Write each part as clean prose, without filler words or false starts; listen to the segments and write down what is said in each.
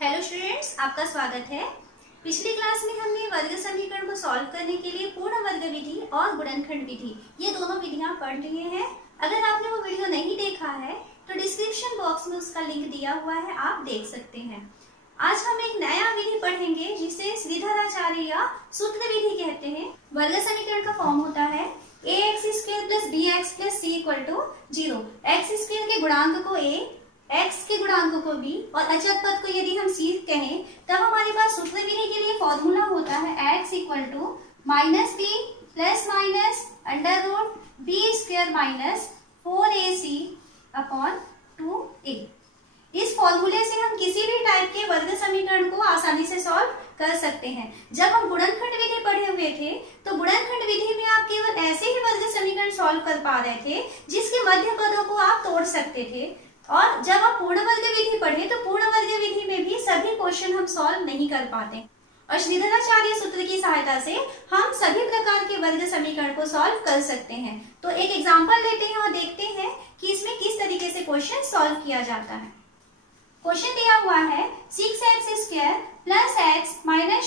Hello students, आपका स्वागत है। पिछली क्लास में हमने वर्ग समीकरण को सॉल्व करने के लिए पूर्ण वर्ग विधि और गुणनखंड विधि ये दोनों विधियां पढ़ लिए हैं। अगर आपने वो वीडियो नहीं देखा है तो डिस्क्रिप्शन बॉक्स में उसका लिंक दिया हुआ है, आप देख सकते हैं। आज हम एक नया विधि पढ़ेंगे जिसे श्रीधराचार्य या सूत्र विधि कहते हैं। वर्ग समीकरण का फॉर्म होता है ax² + bx + c = 0। x² के गुणांक को a, x के गुणांक को b और अचर पद को यदि हम c कहें तब हमारे पास सूत्र विधि के लिए फॉर्मूला होता है x = -b ± -√b² - 4ac/2a। इस फॉर्मूले से हम किसी भी टाइप के वर्ग समीकरण को आसानी से सॉल्व कर सकते हैं। जब हम गुणनखंड विधि पढ़े हुए थे तो गुणनखंड विधि में आप केवल ऐसे ही वर्ग समीकरण सॉल्व कर पा रहे थे जिसके मध्य पदों को आप तोड़ सकते थे, और जब आप पूर्ण वर्ग विधि पढ़े तो पूर्ण वर्ग विधि में भी सभी क्वेश्चन हम सॉल्व नहीं कर पाते, और श्रीधराचार्य सूत्र की सहायता से हम सभी प्रकार के वर्ग समीकरण को सॉल्व कर सकते हैं। तो एक एग्जांपल लेते हैं और देखते हैं कि इसमें किस तरीके से क्वेश्चन सॉल्व किया जाता है। क्वेश्चन दिया हुआ है 6x² + x -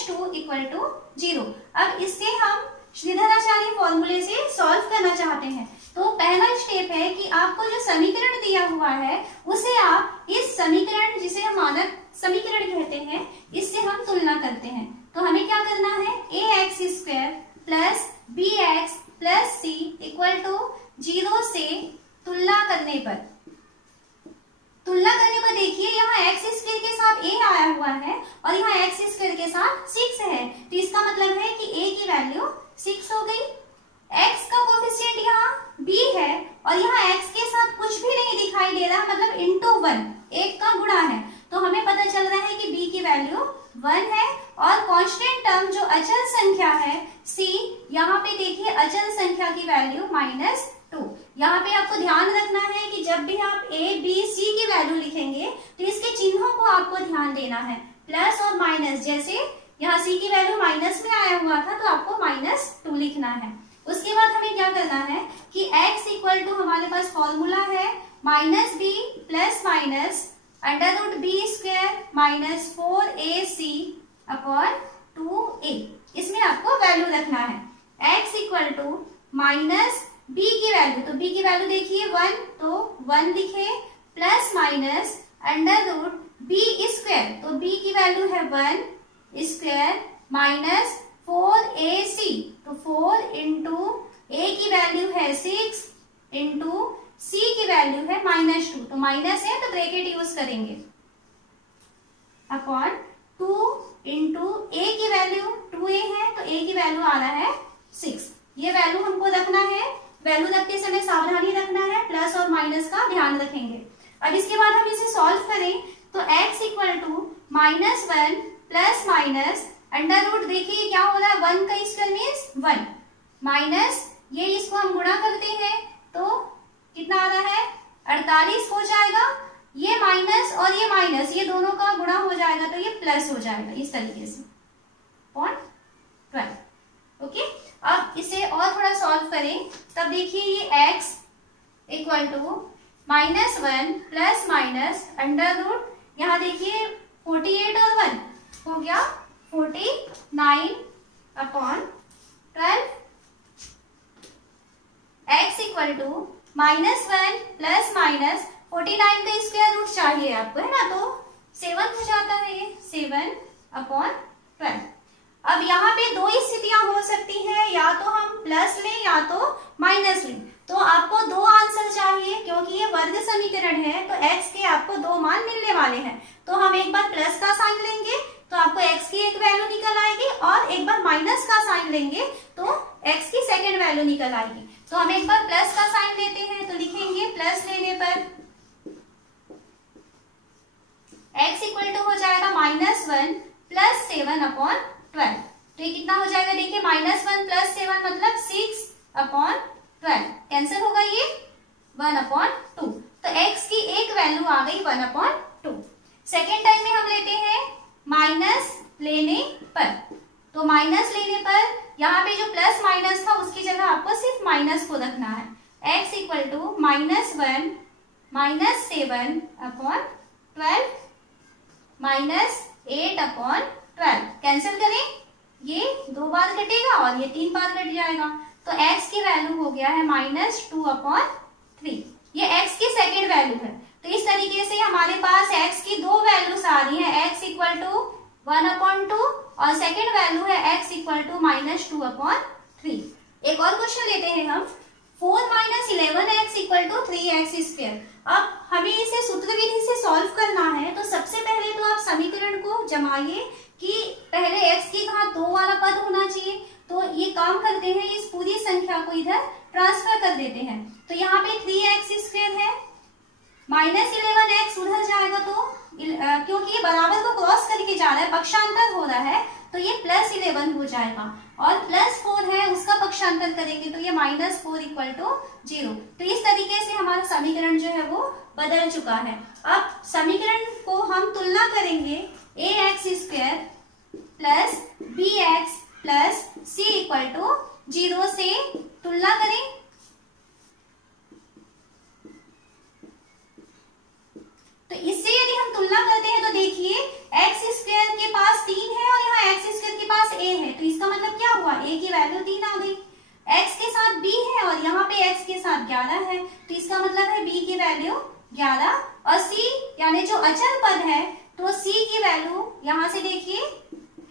2 = 0। अब इससे हम श्रीधराचार्य फॉर्मूले से सॉल्व करना चाहते हैं। तो पहला स्टेप है कि आपको जो समीकरण दिया हुआ है उसे आप इस समीकरण, जिसे हम मानक समीकरण कहते हैं, इससे हम तुलना करते हैं। तो हमें क्या करना है, ax² + bx + c = 0 से तुलना करने पर देखिए यहाँ x² के साथ a आया हुआ है और यहाँ x² के साथ 6 है, तो इसका मतलब है कि a की वैल्यू 6 हो गई। x का कोफिशिएंट यहाँ b है और यहाँ x के साथ कुछ भी नहीं दिखाई दे रहा, मतलब * 1 1 का गुणा है, तो हमें पता चल रहा है कि b की वैल्यू 1 है। और कांस्टेंट टर्म जो अचल संख्या है c, यहाँ पे देखिए अचल संख्या की वैल्यू -2। यहाँ पे आपको ध्यान रखना है कि जब भी आप a, b, c की वैल्यू लिखेंगे तो इसके चिन्हों को आपको ध्यान देना है, प्लस और माइनस। जैसे यहाँ c की वैल्यू माइनस में आया हुआ था तो आपको -2 लिखना है। उसके बाद हमें क्या करना है कि x = हमारे पास फॉर्मूला है -b ± √b² - 4ac/2a। इसमें आपको वैल्यू रखना है। x = b की वैल्यू, तो b की वैल्यू देखिए 1, तो 1 लिखे, प्लस माइनस √b², तो b की वैल्यू है 1² माइनस 4ac, तो 4 इंटू a की वैल्यू है 6 इंटू c की वैल्यू है -2, तो माइनस है तो ब्रैकेट यूज करेंगे, अपॉन 2 इंटू a की वैल्यू 2a है तो a की वैल्यू आ रहा है 6। ये वैल्यू हमको रखना है। वैल्यू रखते समय सावधानी रखना है, प्लस और माइनस का ध्यान रखेंगे। अब इसके बाद हम इसे सॉल्व करें तो x = -1 प्लस माइनस √ देखिए क्या हो रहा है, 1 का स्क्वायर मीन्स 1 माइनस ये, इसको हम गुणा करते हैं तो कितना आ रहा है 48 हो जाएगा। ये माइनस और ये माइनस, ये दोनों का गुणा हो जाएगा तो ये प्लस हो जाएगा, इस तरीके से 12। ओके, अब इसे और थोड़ा सॉल्व करें तब देखिए ये x = -1 प्लस माइनस √ यहाँ देखिए 48 और 1 हो गया 49/12। x = -1 प्लस माइनस 49 का स्क्वायर रूट चाहिए आपको, है ना, तो 7 हो जाता है ये 7/12। अब यहाँ पे दो स्थितियां हो सकती हैं, या तो हम प्लस लें या तो माइनस लें। तो आपको दो आंसर चाहिए, क्योंकि ये वर्ग समीकरण है तो x के आपको दो मान मिलने वाले हैं। तो हम एक बार प्लस का साइन लेंगे तो आपको x की एक वैल्यू निकल आएगी, और एक बार माइनस का साइन लेंगे तो x की सेकेंड वैल्यू निकल आएगी। तो हम एक बार प्लस का साइन लेते हैं तो लिखेंगे प्लस लेने पर x = हो जाएगा -1 प्लस 7/12। तो ये कितना हो जाएगा, देखिए -1 प्लस 7 मतलब 6/12, कैंसिल होगा ये 1/2। तो x की एक वैल्यू आ गई 1/2। सेकेंड टाइम में हम लेते हैं माइनस लेने पर, तो माइनस लेने पर यहाँ पे जो प्लस माइनस था उसकी जगह आपको सिर्फ माइनस को रखना है। x = -1 -7/12 -8/12। कैंसिल करें, ये 2 बार कटेगा और ये 3 बार कट जाएगा, तो x की वैल्यू हो गया है -2/3। ये x की सेकेंड वैल्यू है। तो इस तरीके से हमारे पास x की 2 वैल्यूज आ रही है, x = 1/2 और सेकेंड वैल्यू है x = -2/3। एक और क्वेश्चन लेते हैं हम, 4 - 11x = 3x²। अब हमें इसे सूत्र विधि से सॉल्व करना है, तो सबसे पहले तो आप समीकरण को जमाइए कि पहले x की घात 2 वाला पद होना चाहिए। तो ये काम करते हैं, इस पूरी संख्या को इधर ट्रांसफर कर देते हैं। तो यहाँ पे 3x² है, -11x उधर जाएगा, तो क्योंकि ये बराबर को क्रॉस करके जा रहा है, पक्षांतर हो रहा है, तो ये +11 हो जाएगा, और +4 है उसका पक्षांतर करेंगे तो ये -4 = 0। तो इस तरीके से हमारा समीकरण जो है वो बदल चुका है। अब समीकरण को हम तुलना करेंगे, ax² + bx + c = 0 से तुलना करें। तो इससे यदि हम तुलना करते हैं तो देखिए x² के पास 3 है और यहाँ x² के पास a है, तो इसका मतलब क्या हुआ, a की वैल्यू 3 आ गई। x के साथ b है और यहाँ पे x के साथ 11 है, तो इसका मतलब है b की वैल्यू 11, और c यानी जो अचर पद है, तो c की वैल्यू यहाँ से देखिए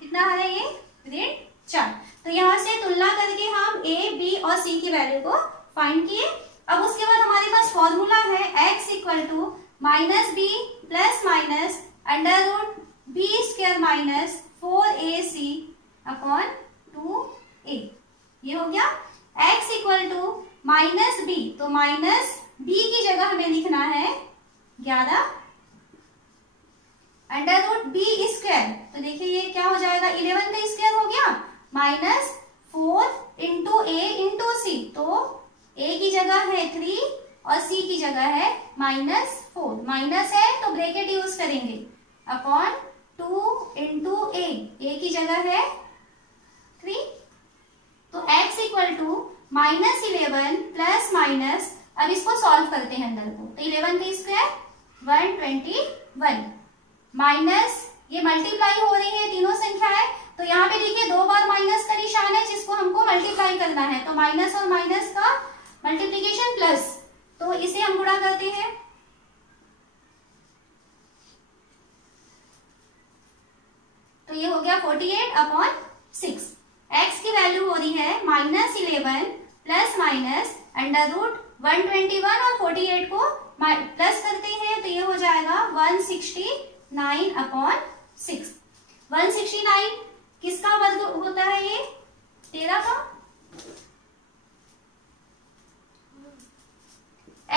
कितना है, ये ऋण 4। तो यहाँ से तुलना करके हम a, b और c की वैल्यू को फाइंड किए। अब उसके बाद हमारे पास फॉर्मूला है x = -b ± √b² - 4ac/2a। ये हो गया x = -b, तो -b की जगह हमें लिखना है 11 √b²। तो देखिए ये क्या हो जाएगा, 11 का स्क्वायर हो गया, -4 × a × c, तो a की जगह है 3 और c की जगह है -4, माइनस है तो ब्रैकेट यूज करेंगे, अपॉन 2 × a की जगह है 3। तो x = -11 ± अब इसको सॉल्व करते हैं अंदर को, तो 11 का स्क्वायर 121 माइनस ये मल्टीप्लाई हो रही है तीनों संख्याएं, तो यहाँ पे देखिए 2 बार माइनस का निशान है जिसको हमको मल्टीप्लाई करना है, तो माइनस और माइनस का मल्टीप्लीकेशन प्लस, तो इसे हम गुणा करते हैं। तो ये हो गया 48/6। x की वैल्यू हो रही है -11 ± √121 और 48 को प्लस करते हैं तो ये हो जाएगा 169/6। 169 किसका वर्ग होता है, ये 13 का।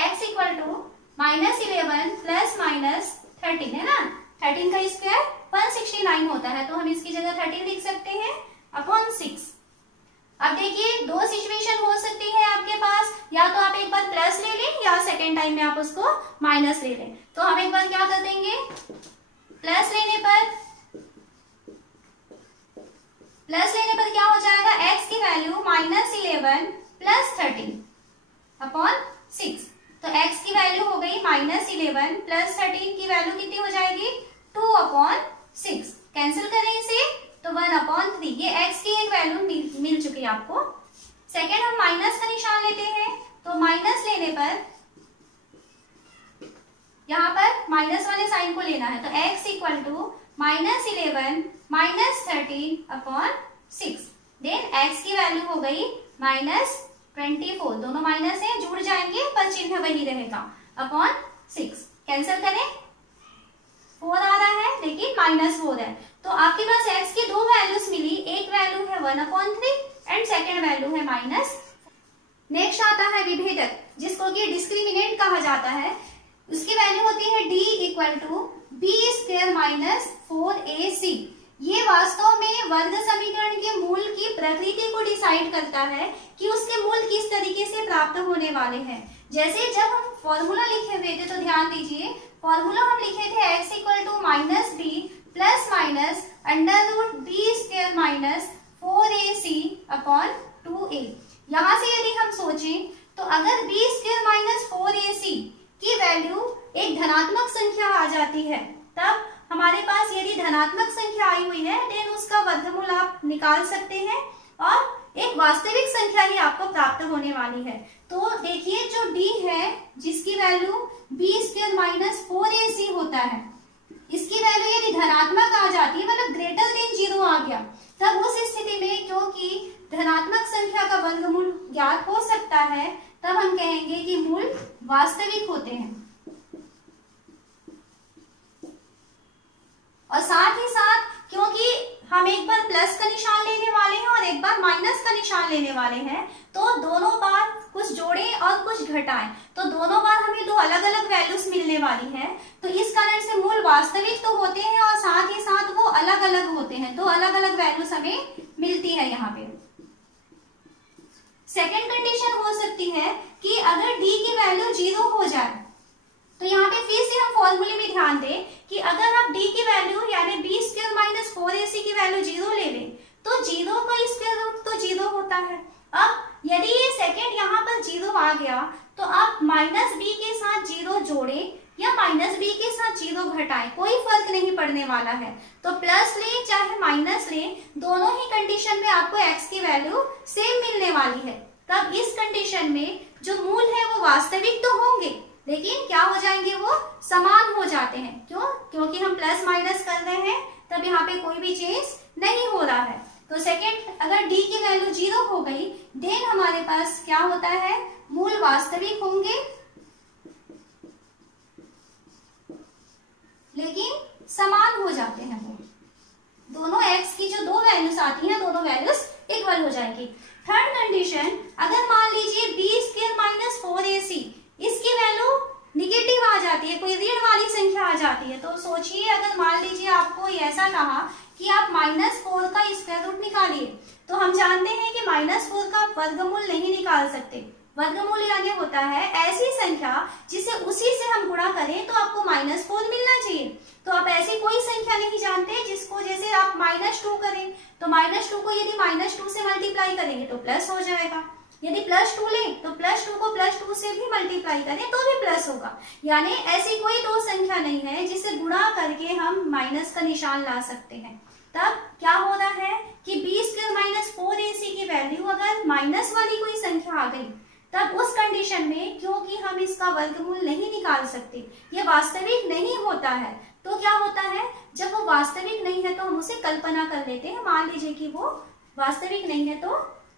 x = -11 ± 13 है ना, 13 का स्क्वायर 169 होता है, तो हम इसकी जगह 13 लिख सकते हैं अपॉन 6। अब देखिए दो सिचुएशन हो सकती है आपके पास, या तो आप एक बार प्लस ले लें या सेकेंड टाइम में आप उसको माइनस ले लें। तो हम एक बार क्या कर देंगे, प्लस लेने पर क्या हो जाएगा, x की वैल्यू -11 + 13/6। तो x की वैल्यू हो गई -11 + 13 की वैल्यू कितनी हो जाएगी, 2/6। कैंसिल करें इसे तो 1/3। ये x की एक वैल्यू मिल चुकी है आपको। सेकेंड हम माइनस का निशान लेते हैं, तो माइनस लेने पर यहाँ पर माइनस वाले साइन को लेना है, तो x = -11 - 13/6। देन x की वैल्यू हो गई -24, दोनों माइनस है जुड़ जाएंगे पर चिन्ह वही रहेगा, /6। कैंसिल करें, 4 आ रहा है लेकिन -4 है, तो आपके पास x की दो वैल्यूज मिली, एक वैल्यू है 1/3 एंड सेकेंड वैल्यू है -। नेक्स्ट आता है विभेदक, जिसको कि डिस्क्रिमिनेंट कहा जाता है। उसकी वैल्यू होती है d = b² - 4ac। ये वास्तव में वर्ग समीकरण के मूल की प्रकृति को डिसाइड करता है कि उसके मूल किस तरीके से प्राप्त होने वाले हैं। जैसे जब हम फॉर्मूला लिखे हुए थे, तो ध्यान दीजिए फॉर्मूला हम लिखे थे x = -b ± -b² - 4ac/2a। यहाँ से यदि हम सोचें तो अगर b² - 4ac की वैल्यू एक धनात्मक संख्या आ जाती है, तब हमारे पास यदि धनात्मक संख्या आई हुई है देन उसका वर्गमूल आप निकाल सकते हैं और एक वास्तविक संख्या ही आपको प्राप्त होने वाली है। तो देखिए जो d है जिसकी वैल्यू b² माइनस 4ac होता है, इसकी वैल्यू यदि धनात्मक आ जाती है मतलब ग्रेटर देन 0 आ गया, तब उस स्थिति में क्योंकि धनात्मक संख्या का वर्गमूल ज्ञात हो सकता है तब हम कहेंगे कि मूल वास्तविक होते हैं। और साथ ही साथ क्योंकि हम एक बार प्लस का निशान लेने वाले हैं और एक बार माइनस का निशान लेने वाले हैं, तो दोनों बार कुछ जोड़ें और कुछ घटाएं, तो दोनों बार हमें दो अलग अलग वैल्यूज मिलने वाली है। तो इस कारण से मूल वास्तविक तो होते हैं और साथ ही साथ वो अलग अलग होते हैं, दो अलग अलग वैल्यूज हमें मिलती है यहाँ पे। सेकेंड कंडीशन हो सकती है कि अगर d की वैल्यू 0 हो जाए, तो यहाँ पे फिर से हम फॉर्मूले में ध्यान दें कि अगर आप d की वैल्यू यानी b² माइनस 4ac की वैल्यू 0 ले लें तो 0 का स्क्वायर रूट तो 0 होता है। अब यदि ये सेकेंड यहाँ पर 0 आ गया तो आप माइनस b के साथ 0 जोड़ें या माइनस b के साथ 0 घटाएं, कोई फर्क नहीं पड़ने वाला है। तो प्लस लें चाहे माइनस लें, दोनों ही कंडीशन में आपको x की वैल्यू सेम मिलने वाली है। तब इस कंडीशन में जो मूल है वो वास्तविक तो होंगे लेकिन क्या हो जाएंगे, वो समान हो जाते हैं। क्यों? क्योंकि हम प्लस माइनस कर रहे हैं, तब यहाँ पे कोई भी चेंज नहीं हो रहा है। तो सेकेंड अगर d की वैल्यू 0 हो गई देन हमारे पास क्या होता है, मूल वास्तविक होंगे लेकिन समान हो जाते हैं। वो दोनों x की जो दो वैल्यूज आती हैं दोनों वैल्यूज इक्वल हो जाएंगी। थर्ड कंडीशन, अगर मान लीजिए b² माइनस 4ac इसकी वैल्यू निगेटिव आ जाती है, कोई ऋण वाली संख्या आ जाती है, तो सोचिए अगर मान लीजिए आपको ऐसा कहा कि आप -4 का स्क्वायर रूट निकालिए, तो हम जानते हैं कि -4 का वर्गमूल नहीं निकाल सकते। वर्गमूल यानी होता है ऐसी संख्या जिसे उसी से हम गुणा करें तो आपको -4 मिलना चाहिए। तो आप ऐसी कोई संख्या नहीं जानते जिसको जैसे आप -2 करें तो -2 को यदि -2 से मल्टीप्लाई करेंगे तो प्लस हो जाएगा, यदि +2 लें तो +2 को +2 से भी मल्टीप्लाई करें तो भी प्लस होगा। यानी ऐसी कोई दो संख्या नहीं है जिसे गुणा करके हम माइनस का निशान ला सकते हैं। तब क्या हो रहा है कि b² माइनस 4ac की वैल्यू अगर माइनस वाली कोई संख्या आ गई तब उस कंडीशन में क्योंकि हम इसका वर्गमूल नहीं निकाल सकते, ये वास्तविक नहीं होता है, तो क्या होता है जब वो वास्तविक नहीं है तो हम उसे कल्पना कर लेते हैं। मान लीजिए कि वो वास्तविक नहीं है तो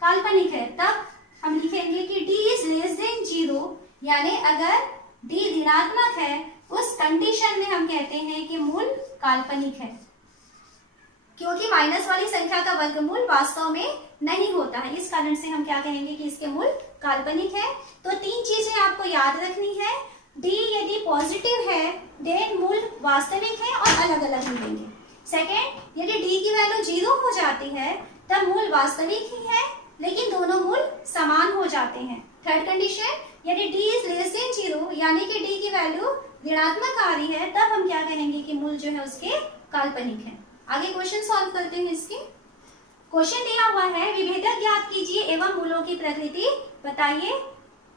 काल्पनिक है, तब हम लिखेंगे कि d इज लेस देन 0, यानी अगर d ऋणात्मक है उस कंडीशन में हम कहते हैं कि मूल काल्पनिक है, क्योंकि माइनस वाली संख्या का वर्गमूल वास्तव में नहीं होता है। इस कारण से हम क्या कहेंगे कि इसके मूल काल्पनिक है। तो तीन चीजें आपको याद रखनी है, d यदि पॉजिटिव है देन मूल वास्तविक है और अलग अलग मिलेंगे। सेकेंड, यदि d की वैल्यू 0 हो जाती है तब मूल वास्तविक ही है लेकिन दोनों मूल समान हो जाते हैं। थर्ड कंडीशन, यदि d इज लेस देन 0 यानी कि d की वैल्यू ऋणात्मक आ रही है तब हम क्या कहेंगे कि मूल जो है उसके काल्पनिक है। आगे क्वेश्चन सॉल्व करते हैं। इसके क्वेश्चन दिया हुआ है, विभेदक ज्ञात कीजिए एवं मूलों की प्रकृति बताइए।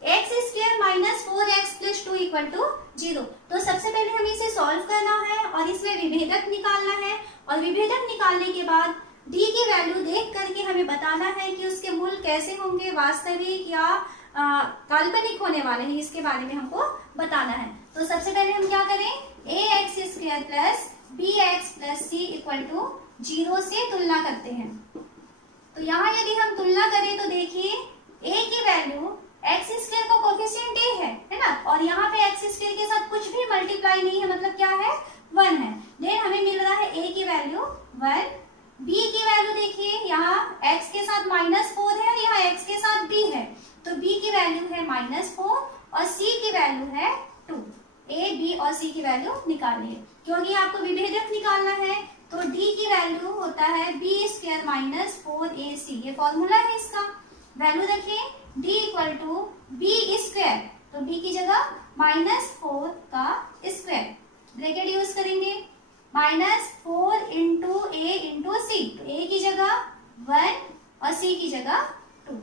x² minus 4x plus 2 equal to 0। तो सबसे पहले हमें इसे सॉल्व करना है और इसमें विभेदक निकालना है और विभेदक निकालने के बाद d की वैल्यू देख करके हमें बताना है कि उसके मूल कैसे होंगे, वास्तविक या काल्पनिक होने वाले हैं, इसके बारे में हमको बताना है। तो सबसे पहले हम क्या करें, ax² plus bx plus c equal to 0 से तुलना करते हैं। तो यहाँ यदि हम तुलना करें तो देखिए a की वैल्यू x² का कोफिशिएंट a है ना, और यहाँ पे x² के साथ कुछ भी मल्टीप्लाई नहीं है, मतलब क्या है 1 है। देन हमें मिल रहा है a की वैल्यू 1, b की वैल्यू देखिए यहाँ x के साथ -4 है, यहाँ x के साथ b है, तो b की वैल्यू है -4 और c की वैल्यू है 2। a, b और c की वैल्यू निकालिए, क्योंकि आपको विभेदक निकालना है। तो d की वैल्यू होता है b² माइनस 4ac, ये फॉर्मूला है इसका। वैल्यू रखिए d इक्वल टू b², तो b की जगह -4 का स्क्वायर, ब्रैकेट यूज करेंगे, -4 इंटू a इंटू c, तो a की जगह 1 और c की जगह 2।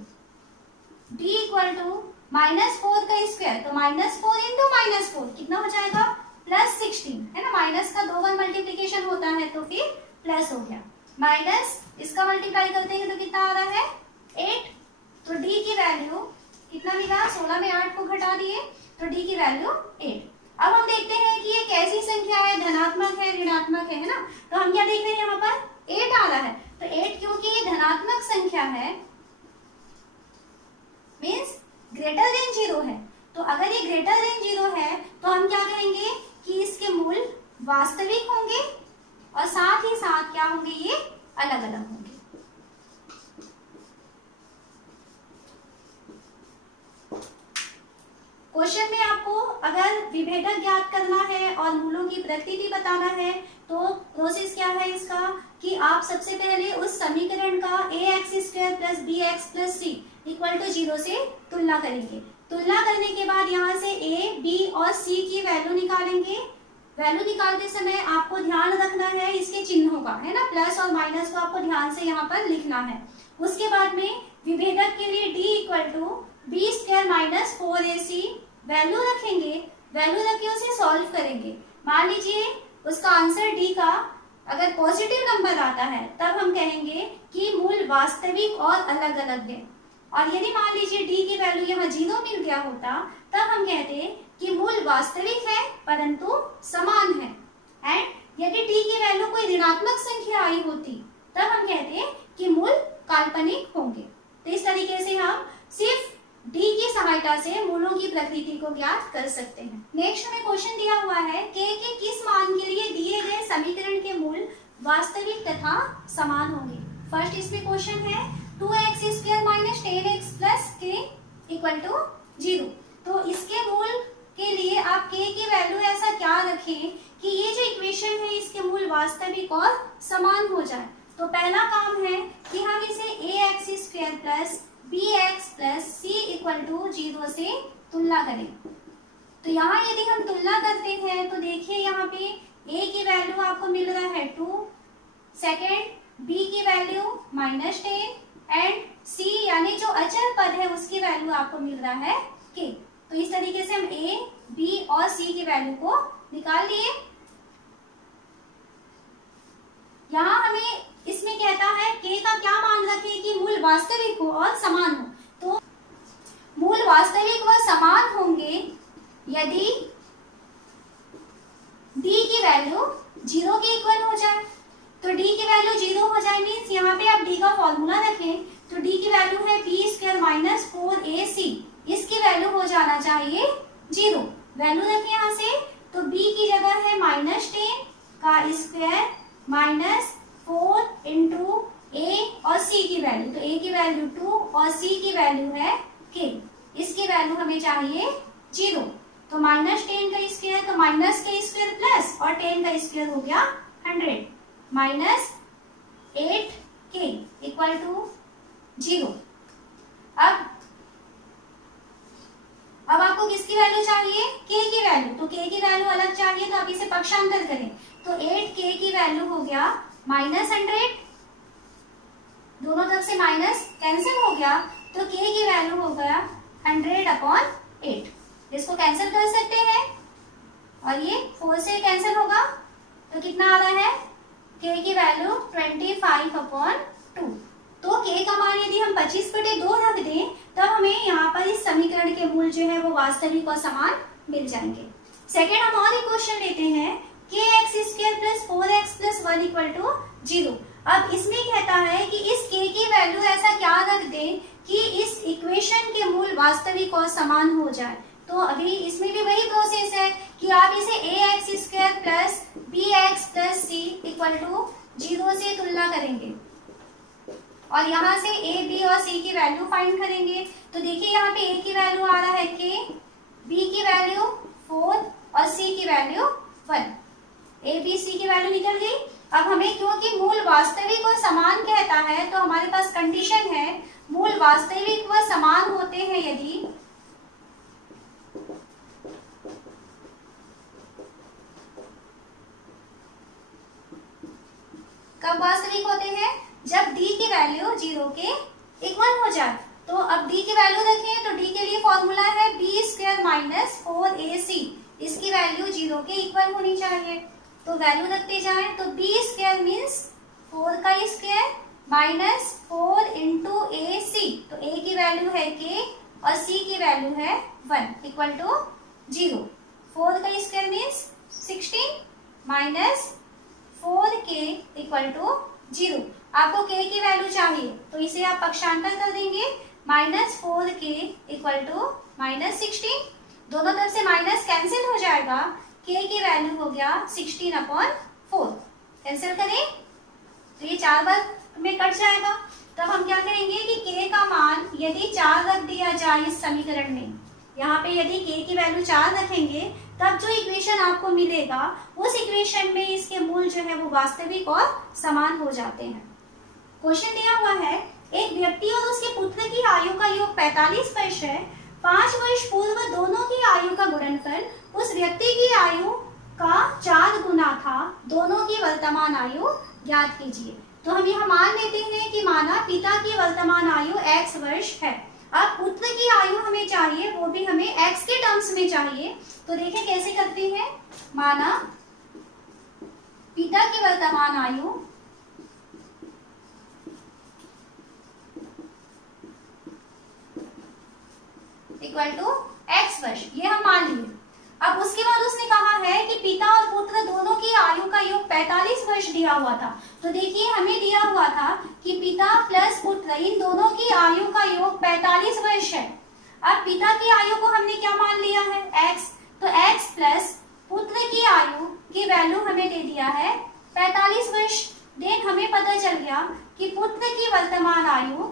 d इक्वल टू -4 का स्क्वायर, तो -4 इंटू -4 कितना हो जाएगा प्लस 16 है ना, माइनस का 2 बार मल्टीप्लीकेशन होता है तो फिर प्लस हो गया, माइनस इसका मल्टीप्लाई करते हैं तो कितना आ रहा है 8। तो डी की वैल्यू कितना मिला, 16 में 8 को घटा दिए तो डी की वैल्यू 8। अब हम देखते हैं कि ये कैसी संख्या है, धनात्मक है ऋणात्मक है ना। तो हम क्या देख रहे हैं, यहाँ पर 8 आ रहा है, तो 8 क्योंकि ये धनात्मक संख्या है मीन्स ग्रेटर देन 0 है, तो अगर ये ग्रेटर देन 0 है तो हम क्या कहेंगे कि इसके मूल वास्तविक होंगे और साथ ही साथ क्या होंगे, ये अलग अलग होंगे। क्वेश्चन में आपको अगर विभेदक ज्ञात करना है और मूलों की प्रकृति बताना है तो प्रोसेस क्या है इसका कि आप सबसे पहले उस समीकरण का ax² plus bx plus c equal to 0 से तुलना करेंगे। तुलना करने के बाद यहाँ से a, b और c की वैल्यू निकालेंगे। वैल्यू निकालते समय आपको ध्यान रखना है इसके चिन्हों का, है ना, प्लस और माइनस को आपको ध्यान से यहाँ पर लिखना है। उसके बाद में विभेदक के लिए d equal to b² minus 4ac value रखेंगे, वैल्यू रख के उसे सॉल्व करेंगे। मान लीजिए उसका आंसर डी का अगर पॉजिटिव नंबर आता है तब हम कहेंगे कि मूल वास्तविक और अलग अलग है, और यदि मान लीजिए डी की वैल्यू यहाँ 0 मिल गया होता तब हम कहते कि मूल वास्तविक है परंतु समान है। एंड यदि डी की वैल्यू कोई ऋणात्मक संख्या आई होती तब हम कहते कि मूल काल्पनिक होंगे। तो इस तरीके से हम सिर्फ डी की सहायता से मूलों की प्रकृति को ज्ञात कर सकते हैं। नेक्स्ट में क्वेश्चन दिया हुआ है के किस मान के लिए दिए गए समीकरण के मूल वास्तविक तथा समान होंगे। फर्स्ट इसमें क्वेश्चन है 2x² माइनस 10x प्लस के इक्वल टू 0। तो इसके मूल के लिए आप के की वैल्यू ऐसा क्या रखें कि ये जो इक्वेशन है इसके मूल वास्तविक और समान हो जाए। तो पहला काम है कि हम इसे ax² plus bx plus c equal to 0 से तुलना करें। तो यहाँ यदि हम तुलना करते हैं तो देखिए यहाँ पे a की वैल्यू आपको मिल रहा है 2, सेकेंड b की वैल्यू -10 एंड c यानी जो अचर पद है उसकी वैल्यू आपको मिल रहा है k। तो इस तरीके से हम a, b और c की वैल्यू को निकाल लिए। यहाँ हमें इसमें कहता है k का क्या मान रखें कि मूल वास्तविक हो और समान हो। तो मूल वास्तविक व समान होंगे यदि d की वैल्यू 0 के इक्वल हो जाए। तो d की वैल्यू 0 हो जाए मीन्स यहाँ पे आप d का फॉर्मूला रखें तो d की वैल्यू है b² माइनस 4ac, इसकी वैल्यू हो जाना चाहिए 0। वैल्यू रखें यहाँ से तो b की जगह है -10 का स्क्वायर माइनस 4 इंटू a और c की वैल्यू, तो a की वैल्यू 2 और c की वैल्यू है k, इसकी वैल्यू हमें चाहिए 0। तो -10 का स्क्वायर तो माइनस का स्क्वायर प्लस और 10 का स्क्वायर हो गया 100 माइनस 8k इक्वल टू 0। अब आपको किसकी वैल्यू चाहिए, k की वैल्यू। तो k की वैल्यू अलग चाहिए तो आप इसे पक्षांतर करें तो 8k की वैल्यू हो गया -100, दोनों तरफ से माइनस कैंसिल हो गया तो k की वैल्यू हो गया 100/8। इसको कैंसिल कर सकते हैं और ये 4 से कैंसिल होगा तो कितना आ रहा है k की वैल्यू 25/2। तो k का मान यदि हम 25/2 रख दें तब हमें यहाँ पर इस समीकरण के मूल जो है वो वास्तविक और समान मिल जाएंगे। सेकेंड हम और एक क्वेश्चन लेते हैं kx² plus 4x plus 1 equal to 0। अब इसमें कहता है कि इस k की वैल्यू ऐसा क्या रख दें कि इस इक्वेशन के मूल वास्तविक और समान हो जाए। तो अभी इसमें भी वही प्रोसेस है कि आप इसे ax² plus bx plus c equal to 0 से तुलना करेंगे और यहाँ से a, b और c की वैल्यू फाइंड करेंगे। तो देखिए यहाँ पे a की वैल्यू आ रहा है k, b की वैल्यू 4 और c की वैल्यू 1। a, b, c की वैल्यू निकल गई। अब हमें क्योंकि मूल वास्तविक और समान कहता है तो हमारे पास कंडीशन है मूल वास्तविक व समान होते हैं यदि कब वास्तविक होते हैं, जब d की वैल्यू 0 के इक्वल हो जाए। तो अब d की वैल्यू रखें तो d के लिए फॉर्मूला है b² माइनस 4ac, इसकी वैल्यू 0 के इक्वल होनी चाहिए। तो वैल्यू रखते जाए तो बी स्क्वायर मीन्स 4 का स्क्वायर माइनस 4 इंटू ए सी, तो ए की वैल्यू है के और सी की वैल्यू है 1 इक्वल टू 0। 4 का square means 16 minus 4k equal to 0। आपको k की वैल्यू चाहिए तो इसे आप पक्षांतर कर देंगे, minus 4k equal to minus 16। दोनों तरफ से माइनस कैंसिल हो जाएगा, k की वैल्यू हो गया 16/4। कैंसिल करें तो ये 4 बार में कट जाएगा। तब हम क्या करेंगे कि k का मान यदि 4 रख दिया जाए इस समीकरण में, यहाँ पे यदि k की वैल्यू 4 रखेंगे तब जो इक्वेशन आपको मिलेगा उस इक्वेशन में इसके मूल जो है वो वास्तविक और समान हो जाते हैं। क्वेश्चन दिया हुआ है, एक व्यक्ति और उसके पुत्र की आयु का योग 45 वर्ष है। 5 वर्ष पूर्व दोनों की आयु का गुणनफल उस व्यक्ति की आयु का 4 गुना था। दोनों की वर्तमान आयु ज्ञात कीजिए। तो हम यहाँ मान लेते हैं कि माना पिता की वर्तमान आयु x वर्ष है। अब पुत्र की आयु हमें चाहिए, वो भी हमें x के टर्म्स में चाहिए। तो देखें कैसे करते हैं। माना पिता की वर्तमान आयु इक्वल टू x वर्ष, ये हम मान लिए। अब उसके बाद उसने कहा है कि पिता और पुत्र दोनों की आयु का योग 45 वर्ष दिया हुआ था। तो देखिए हमें दिया हुआ था कि पिता प्लस पुत्र इन दोनों की आयु का योग 45 वर्ष है। अब पिता की आयु को हमने क्या मान लिया है x, तो x प्लस पुत्र की आयु की वैल्यू हमें दे दिया है 45 वर्ष। देन हमें पता चल गया कि पुत्र की वर्तमान आयु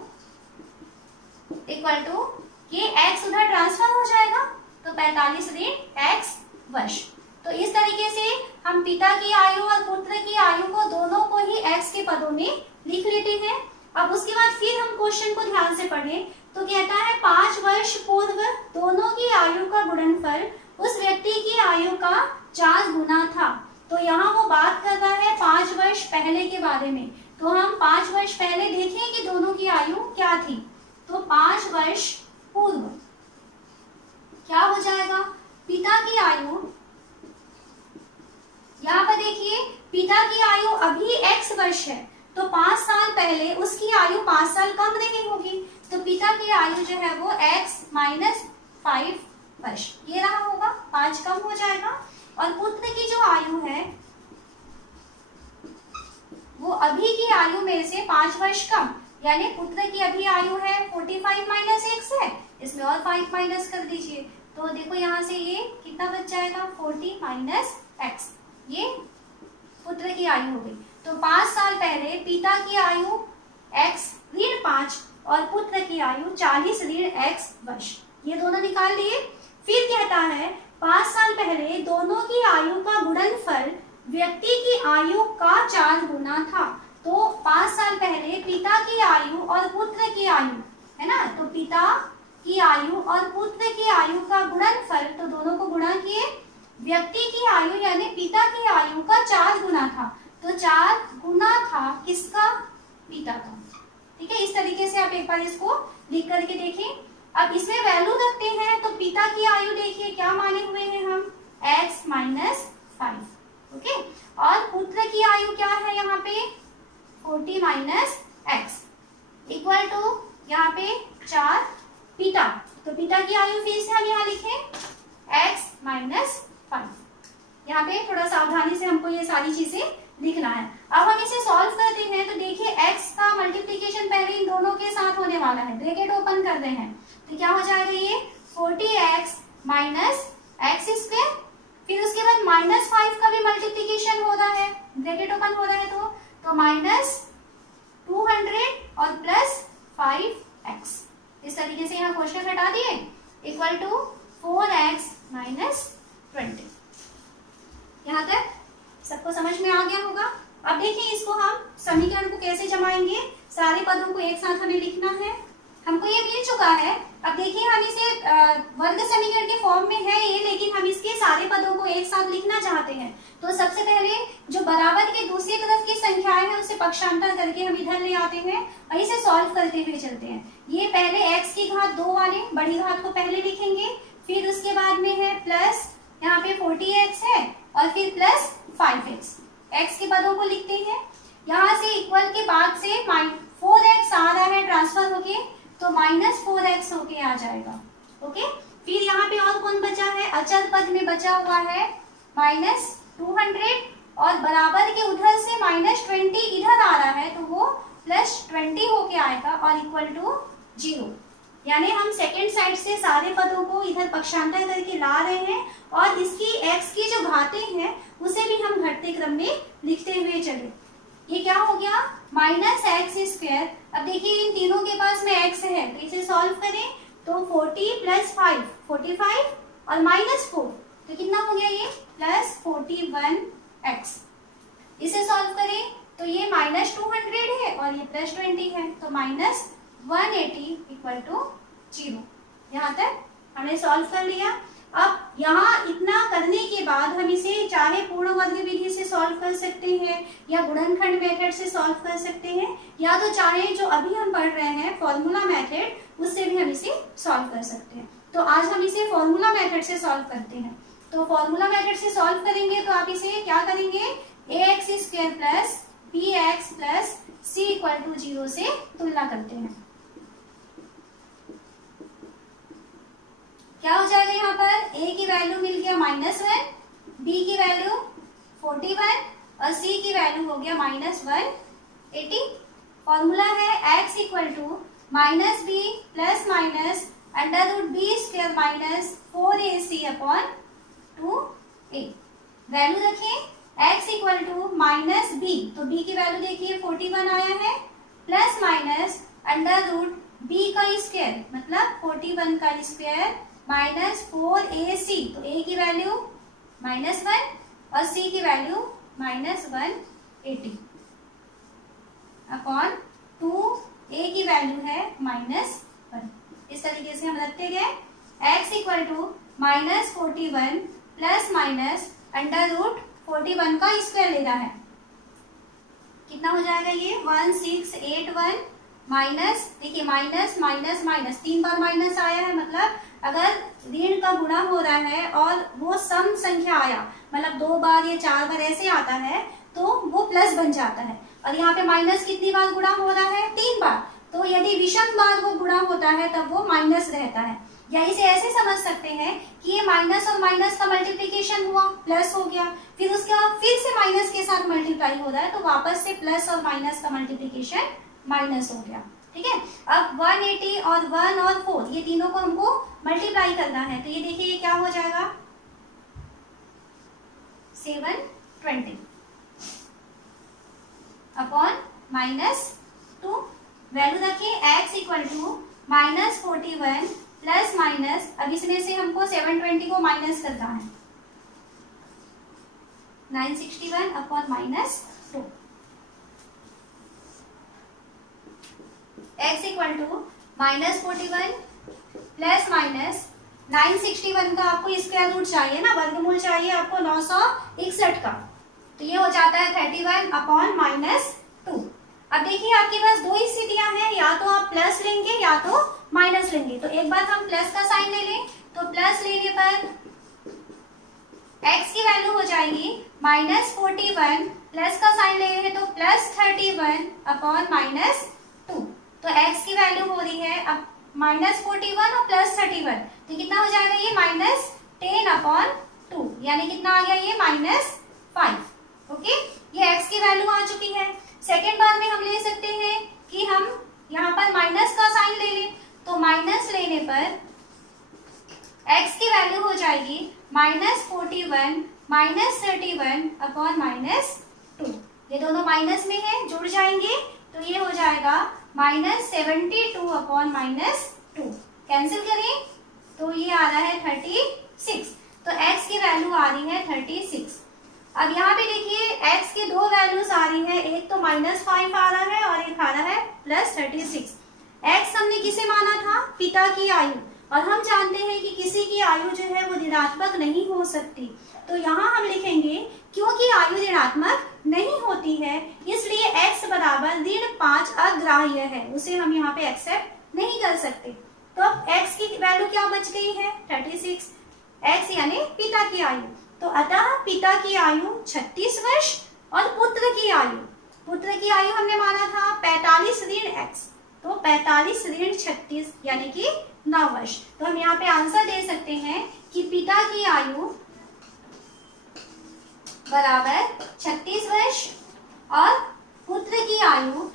इक्वल टू ये x उधर ट्रांसफर हो जाएगा तो 45 ऋण x वर्ष। तो इस तरीके से हम पिता की आयु और पुत्र की आयु को दोनों को ही x के पदों में लिख लेते हैं। अब उसके बाद फिर हम क्वेश्चन को ध्यान से पढ़ें तो कहता है 5 वर्ष पूर्व दोनों की आयु का गुणनफल उस व्यक्ति की आयु का 4 गुना था। तो यहाँ वो बात कर रहा है 5 वर्ष पहले के बारे में। तो हम 5 वर्ष पहले देखें कि दोनों की आयु क्या थी। तो 5 वर्ष पूर्व क्या हो जाएगा, पिता की आयु, यहाँ पर देखिए पिता की आयु अभी x वर्ष है तो 5 साल पहले उसकी आयु 5 साल कम रही होगी। तो पिता की आयु जो है वो x माइनस 5 वर्ष ये रहा होगा, 5 कम हो जाएगा। और पुत्र की जो आयु है वो अभी की आयु में से 5 वर्ष कम, यानी पुत्र की अभी आयु है 45 माइनस x है, इसमें और 5 माइनस कर दीजिए। तो देखो यहाँ से ये कितना बच जाएगा 40 माइनस x, ये पुत्र की आयु हो गई। तो 5 साल पहले पिता की आयु x ऋण 5 और पुत्र की आयु 40 ऋण x वर्ष, ये दोनों निकाल लिए। फिर कहता है 5 साल पहले दोनों की आयु का गुणनफल व्यक्ति की आयु का 4 गुना था। तो 5 साल पहले पिता की आयु और पुत्र की आयु है ना, तो पिता की आयु और पुत्र की आयु का गुणनफल, तो दोनों को गुणा किए, व्यक्ति की आयु यानी पिता की आयु का 4 गुना था। तो 4 गुना था किसका, पिता का। ठीक है, इस तरीके से आप एक बार इसको लिख करके देखें। अब इसमें वैल्यू रखते हैं तो पिता की आयु देखिए क्या माने हुए हैं हम x माइनस 5। ओके, और पुत्र की आयु क्या है यहाँ पे 40 माइनस x इक्वल टू यहाँ पे 4 पिता। तो पिता की आयु फिर से हम यहाँ लिखें x माइनस 5। यहाँ पे थोड़ा सावधानी से हमको ये सारी चीजें लिखना है। अब हम इसे सॉल्व करते हैं तो देखिए x का मल्टीप्लीकेशन पहले इन दोनों के साथ होने वाला है, ब्रैकेट ओपन कर रहे हैं तो क्या हो जाएगा ये 40x माइनस एक्स स्क्वायर, फिर उसके बाद माइनस 5 का भी मल्टीप्लीकेशन हो रहा है, ब्रैकेट ओपन हो रहा है तो माइनस 200 और प्लस 5x। इस तरीके से यहाँ क्वेश्चन हटा दिए इक्वल टू 4x माइनस 20। यहाँ तक सबको समझ में आ गया होगा। अब देखिए इसको हम समीकरण को कैसे जमाएंगे, सारे पदों को एक साथ हमें लिखना है। हमको ये मिल चुका है। अब देखिए हम इसे वर्ग समीकरण के फॉर्म में है ये, लेकिन हम इसके सारे पदों को एक साथ लिखना चाहते हैं। तो सबसे पहले जो बराबर के दूसरी तरफ की संख्याएं हैं उसे पक्षांतर करके हम इधर ले आते हैं और इसे सॉल्व करते हुए चलते हैं। ये पहले x की घात 2 वाले बड़ी घात को पहले लिखेंगे, फिर उसके बाद में है प्लस यहाँ पे 40x है और फिर प्लस 5x, x के पदों को लिखते हैं। यहाँ से इक्वल के बाद से 4x आ रहा है ट्रांसफर होके, तो -4x होके आ जाएगा। ओके, फिर यहाँ पे और कौन बचा है, अचर पद में बचा हुआ है -200 और बराबर के उधर से -20 इधर आ रहा है, तो वो +20 होके आएगा और इक्वल टू 0। यानी हम सेकेंड साइड से सारे पदों को इधर पक्षांतर करके ला रहे हैं और इसकी x की जो घातें हैं उसे भी हम घटते क्रम में लिखते हुए चले। ये क्या हो गया, -x²। अब देखिए इन तीनों के पास में x है, तो इसे सॉल्व करें तो 40 + 5 45 और -4, तो कितना हो गया ये +41x। इसे सॉल्व करें तो ये -200 है और ये +20 है, तो -180 = 0। यहाँ तक हमने सॉल्व कर लिया। अब यहाँ इतना करने के बाद हम इसे चाहे पूर्ण वर्ग विधि से सॉल्व कर सकते हैं या गुणनखंड मेथड से सॉल्व कर सकते हैं, या तो चाहे जो अभी हम पढ़ रहे हैं फॉर्मूला मेथड, उससे भी हम इसे सॉल्व कर सकते हैं। तो आज हम इसे फॉर्मूला मेथड से सॉल्व करते हैं। तो फॉर्मूला मेथड से सॉल्व करेंगे तो आप इसे क्या करेंगे, ax² + bx + c = 0 से तुलना करते हैं। क्या हो जाएगा, यहाँ पर a की वैल्यू मिल गया -1, b की वैल्यू 41 और c की वैल्यू हो गया -180। फॉर्मूला है x = -b ± √b² - 4ac/2a। Value रखें, x = -b, तो b की वैल्यू देखिए 41 आया है, प्लस माइनस √b² मतलब 41 का स्क्वायर -4ac, तो a की वैल्यू -1 और c की वैल्यू -180 अपॉन 2a की वैल्यू है -1। इस तरीके से हम रखते गए। x = -41 प्लस माइनस √41 का स्क्वायर ले रहा है, कितना हो जाएगा ये 1681 माइनस, देखिए माइनस माइनस माइनस 3 बार माइनस आया है, मतलब अगर ऋण का गुणा हो रहा है और वो सम संख्या आया, मतलब 2 बार या 4 बार ऐसे आता है तो वो प्लस बन जाता है। और यहाँ पे माइनस कितनी बार गुणा हो रहा है, 3 बार, तो यदि विषम बार वो गुणा होता है तब वो माइनस रहता है। या इसे ऐसे समझ सकते हैं कि ये माइनस और माइनस का मल्टीप्लीकेशन हुआ, प्लस हो गया, फिर उसके बाद फिर से माइनस के साथ मल्टीप्लाई हो रहा है, तो वापस से प्लस और माइनस का मल्टीप्लीकेशन माइनस हो गया। ठीक है, अब 180 और 1 और 4 ये तीनों को हमको मल्टीप्लाई करना है, तो ये देखिए ये क्या हो जाएगा 720 अपॉन -2। वैल्यू रखिए x = -41 प्लस माइनस, अब इसमें से हमको 720 को माइनस करना है, 961 अपॉन -2। x = -41 प्लस माइनस 961 का आपको स्क्वायर रूट चाहिए ना, वर्गमूल चाहिए आपको 961 का, तो ये हो जाता है 31 अपॉन -2। अब देखिए आपके पास दो स्थितियां हैं, या तो आप प्लस लेंगे या तो माइनस लेंगे। तो एक बार हम प्लस का साइन ले लें, तो प्लस लेने पर x की वैल्यू हो जाएगी -41, प्लस का साइन ले रहे हैं तो +31 अपॉन -2, तो x की वैल्यू हो रही है अब -41 और +31, तो कितना हो जाएगा ये -10 अपॉन 2, यानी कितना आ गया ये -5। ओके, ये x की वैल्यू आ चुकी है। सेकेंड बार में हम ले सकते हैं कि हम यहाँ पर माइनस का साइन ले लें, तो माइनस लेने पर x की वैल्यू हो जाएगी -41 -31 अपॉन -2, ये दोनों माइनस में है, जुड़ जाएंगे, तो ये हो जाएगा -72 अपॉन -2। कैंसिल करें तो ये आ रहा है 36, तो x की वैल्यू आ रही है 36। अब यहाँ पे देखिए x की दो वैल्यूज आ रही है, एक तो -5 आ रहा है और एक आ रहा है +36। x हमने किसे माना था, पिता की आयु, और हम जानते हैं कि किसी की आयु जो है वो ऋणात्मक नहीं हो सकती, तो यहाँ हम लिखेंगे क्योंकि आयु ऋणात्मक नहीं होती है इसलिए x बराबर -5 अग्राह्य है, उसे हम यहाँ पे एक्सेप्ट नहीं कर सकते। तो अब x की वैल्यू क्या बच गई है 36, x यानी पिता की आयु। तो अतः पिता की आयु 36 वर्ष और पुत्र की आयु हमने माना था 45 ऋण x, तो 45 ऋण 36 यानी कि 9 वर्ष। तो हम यहाँ पे आंसर दे सकते हैं कि पिता की आयु बराबर 36 वर्ष और पुत्र की आयु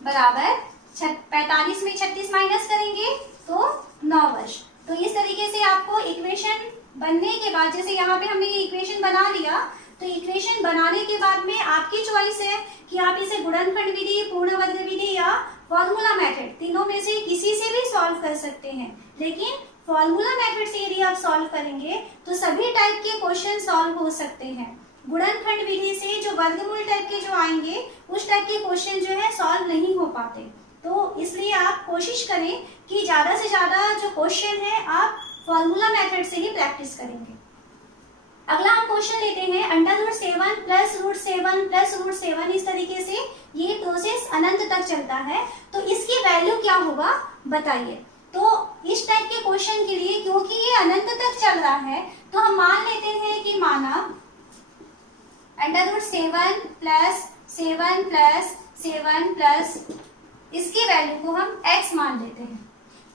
बराबर 45 में 36 माइनस करेंगे तो 9 वर्ष। तो इस तरीके से आपको इक्वेशन बनने के बाद, जैसे यहाँ पे हमने ये इक्वेशन बना लिया, तो इक्वेशन बनाने के बाद में आपकी चॉइस है कि आप इसे गुणनखंड विधि, पूर्ण वर्ग विधि या फॉर्मूला मेथड, तीनों में से किसी से भी सॉल्व कर सकते हैं। लेकिन फॉर्मूला मेथड से यदि आप सॉल्व करेंगे तो सभी टाइप के क्वेश्चन सॉल्व हो सकते हैं। गुणनखंड विधि से जो वर्गमूल टाइप के जो आएंगे उस टाइप के क्वेश्चन जो है सॉल्व नहीं हो पाते। तो इसलिए आप कोशिश करें कि ज्यादा से ज्यादा जो क्वेश्चन है आप फॉर्मूला मेथड से ही प्रैक्टिस करेंगे। अगला हम क्वेश्चन लेते हैं √7 + √7 + √7। इस तरीके से ये प्रोसेस अनंत तक चलता है, तो इसकी वैल्यू क्या होगा बताइए। तो इस टाइप के क्वेश्चन के लिए, क्योंकि ये अनंत तक चल रहा है, तो हम मान लेते हैं कि माना √7 + 7 + 7 इसकी वैल्यू को हम x मान लेते हैं।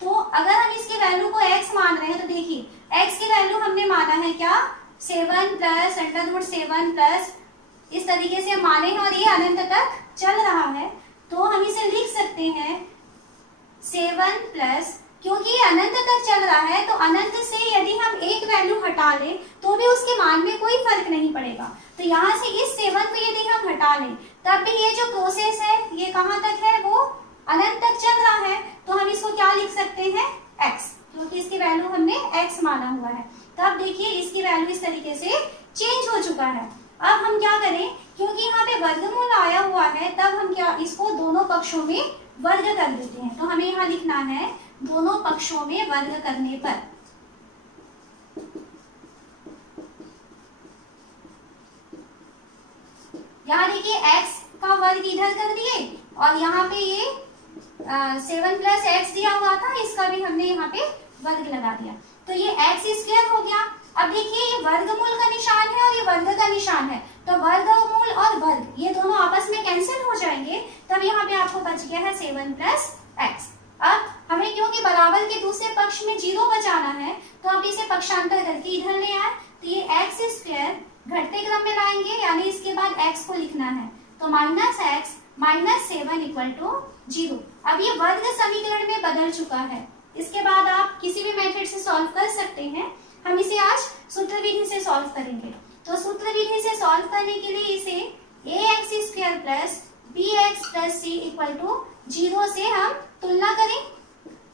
तो अगर हम इसकी वैल्यू को x मान रहे हैं तो देखिए x की वैल्यू हमने माना है क्या 7 + √7 इस तरीके से हम माने हैं और ये अनंत तक चल रहा है, तो हम इसे लिख सकते हैं 7 क्योंकि ये अनंत तक चल रहा है, तो अनंत से यदि हम एक वैल्यू हटा लें तो भी उसके मान में कोई फर्क नहीं पड़ेगा। तो यहाँ से इस 7 को यदि हम हटा लें तब भी ये जो प्रोसेस है ये कहाँ तक है, वो अनंत तक चल रहा है। तो हम इसको क्या लिख सकते हैं x, क्योंकि इसकी वैल्यू हमने x माना हुआ है। तब देखिए इसकी वैल्यू इस तरीके से चेंज हो चुका है। अब हम क्या करें, क्योंकि यहाँ पे वर्गमूल आया हुआ है, तब हम क्या इसको दोनों पक्षों में वर्ग कर देते हैं। तो हमें यहाँ लिखना है दोनों पक्षों में वर्ग करने पर यहाँ देखिए x का वर्ग इधर कर दिए और यहाँ पे ये 7 + x दिया हुआ था, इसका भी हमने यहाँ पे वर्ग लगा दिया, तो ये x² हो गया। अब देखिए ये वर्गमूल का निशान है और ये वर्ग का निशान है, तो वर्गमूल और वर्ग ये दोनों आपस में कैंसिल हो जाएंगे। तब यहाँ पे आपको बच गया है 7 + x। अब हमें क्योंकि बराबर के दूसरे पक्ष में 0 बचाना है, तो आप इसे पक्षांतर करके इधर ले आए, तो ये x² घटते क्रम में लाएंगे, यानी इसके बाद x को लिखना है, तो -x -7 = 0। अब ये वर्ग समीकरण में बदल चुका है। इसके बाद आप किसी भी मेथड से सॉल्व कर सकते हैं। हम इसे आज सूत्र विधि से सॉल्व करेंगे। तो सूत्र विधि से सॉल्व करने के लिए इसे ax² + bx + c = 0 से हम तुलना करें।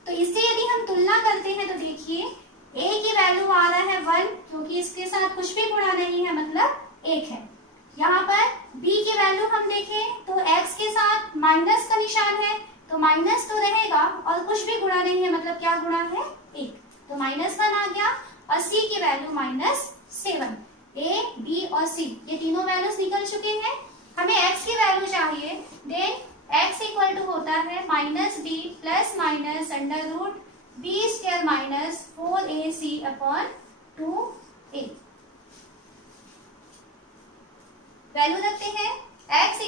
तो इससे यदि हम तुलना करते हैं तो देखिए a की वैल्यू आ रहा है 1, क्योंकि इसके साथ कुछ भी गुणा नहीं है, मतलब 1 है। यहाँ पर b की वैल्यू हम देखें तो x के साथ माइनस का निशान है, तो माइनस तो रहेगा और कुछ भी गुणा नहीं है, मतलब क्या गुणा है 1, तो -1 आ गया। और c की वैल्यू -7। a, b और c ये तीनों वैल्यूज निकल चुके हैं। हमें x की वैल्यू चाहिए, देन x = होता है -b + √b² - 4ac/2a। वैल्यू रखते हैं x -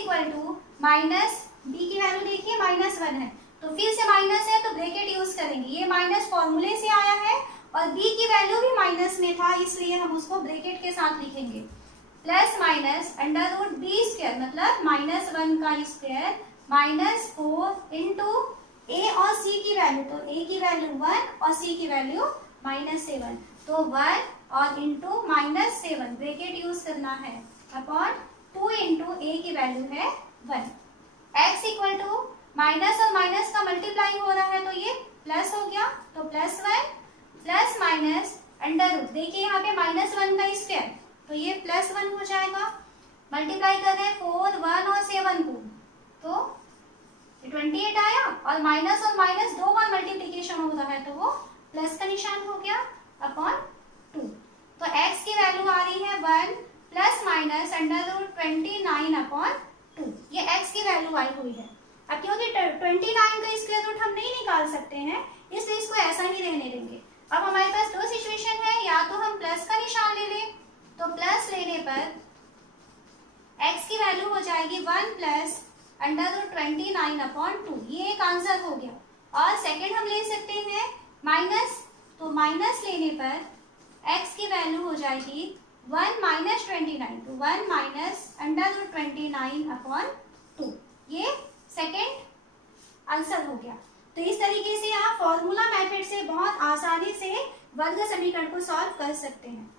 b की वैल्यू देखिए -1 है, तो फिर से माइनस है तो ब्रैकेट यूज करेंगे। ये माइनस फॉर्मूले से आया है और b की वैल्यू भी माइनस में था, इसलिए हम उसको ब्रैकेट के साथ लिखेंगे। प्लस √b² मतलब -1 का स्क्वायर -4 इंटू a और c की वैल्यू, तो a की वैल्यू 1 और c की वैल्यू -7, तो 1 और इंटू -7 ब्रैकेट यूज करना है अपॉन 2 इंटू a की वैल्यू है 1। x = माइनस और माइनस का मल्टीप्लाई हो रहा है, तो ये प्लस हो गया, तो +1 प्लस माइनस √, देखिए यहाँ पे -1 का स्क्वायर, तो ये +1 हो जाएगा। मल्टीप्लाई कर रहे हैं 4, 1 और 7 को, तो 28 आया और माइनस और माइनस 2 बार मल्टीप्लीकेशन हो रहा है, तो वो प्लस का निशान हो गया अपॉन 2। तो x की वैल्यू आ रही है 1 प्लस माइनस √29/2, ये x की वैल्यू आई हुई है। अब क्योंकि 29 का स्क्वायर रूट हम नहीं निकाल सकते हैं, इसलिए इसको ऐसा ही रहने देंगे। अब हमारे पास दो सिचुएशन है, या तो हम प्लस का निशान ले लें, तो प्लस लेने पर x की वैल्यू हो जाएगी 1 प्लस √29/2, ये एक आंसर हो गया। और सेकंड हम ले सकते हैं माइनस, तो माइनस लेने पर x की वैल्यू हो जाएगी 1 - 29, तो 1 - √29/2, ये सेकंड आंसर हो गया। तो इस तरीके से आप फॉर्मूला मेथड से बहुत आसानी से वर्ग समीकरण को सॉल्व कर सकते हैं।